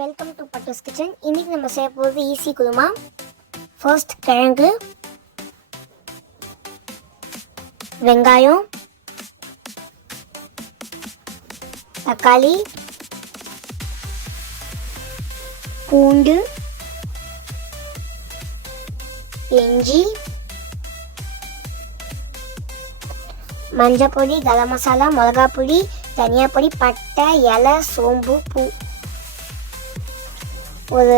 Welcome to பட்டூஸ் kitchen. இன்றைக்கி நம்ம செய்ய போகிறது ஈஸி குருமா. ஃபர்ஸ்ட் கிழங்கு, வெங்காயம், தக்காளி, பூண்டு, இஞ்சி, மஞ்சள் பொடி, கரம் மசாலா, மிளகாய் பொடி, தனியா பொடி, பட்டை, இலை, சோம்பு, பூ. ஒரு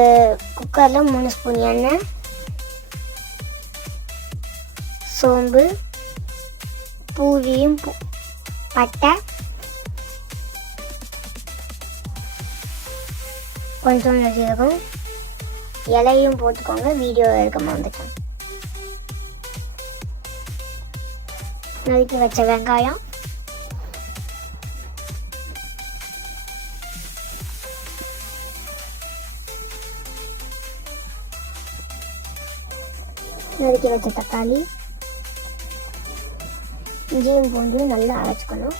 குக்கரில் 3 ஸ்பூன் எண்ணெய், சோம்பு, பூவியும் பட்டை, கொஞ்சம் ஜீரகம், இலையும் போட்டுக்கோங்க. வீடியோ எடுக்க மறந்துட்டேன். நறுக்கி வச்ச வெங்காயம், நறுக்கி வச்ச தக்காளி, இஞ்சியும் பூண்டும் நல்லா அரைச்சிக்கணும்.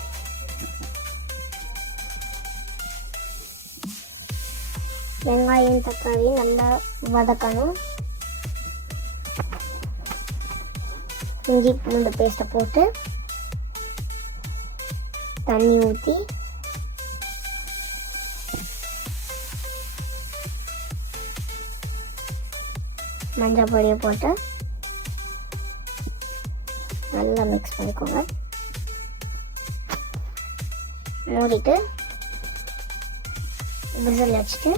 வெங்காயம் தக்காளி நல்லா வதக்கணும். இஞ்சி பூண்டு பேஸ்ட்டை போட்டு தண்ணி ஊற்றி மஞ்சள் பொடியை போட்டு நல்லா மிக்ஸ் பண்ணிக்கோங்க. மூடிட்டு விசில் வச்சுட்டு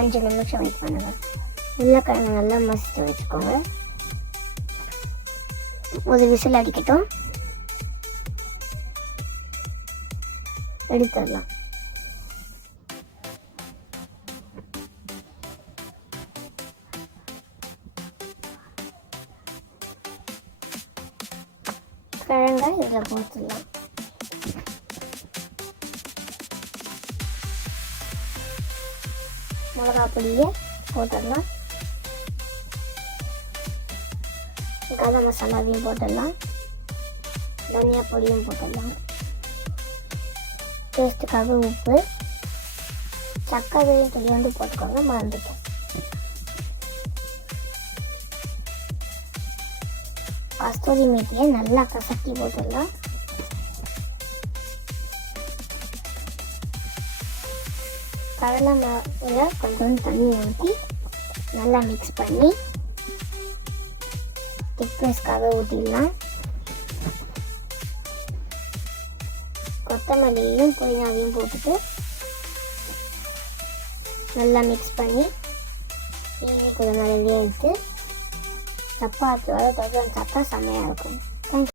5 நிமிஷம் வெயிட் பண்ணுங்க. உருளைக்கிழங்கு நல்லா மசித்து வச்சுக்கோங்க. ஒரு விசில் அடிக்கட்டும், எடுத்துடலாம். கிழங்கை இதில் போட்டுடலாம். மிளகா பொடியை போட்டுடலாம். கரம் மசாலாவையும் போட்டுடலாம். தனியா பொடியும் போட்டுடலாம். டேஸ்ட்டுக்காக உப்பு, சர்க்கரையும் துளி வந்து போட்டுக்கோங்க, மறந்துட்டேன். கஸ்தூரி மேத்தியை நல்லா கசக்கி போட்டுடலாம். கடலை மாவில் கொஞ்சம் தண்ணி ஊற்றி நல்லா மிக்ஸ் பண்ணி திக்னஸ்க்காக ஊற்றிடலாம். கொத்தமல்லியையும் புதினாவையும் போட்டுட்டு நல்லா மிக்ஸ் பண்ணி ஈஸி குருமா ரெடியாக எடுத்து சப்பாத்தியோட தொட்டு சாப்பிட்டா செம்மையாக இருக்கும்.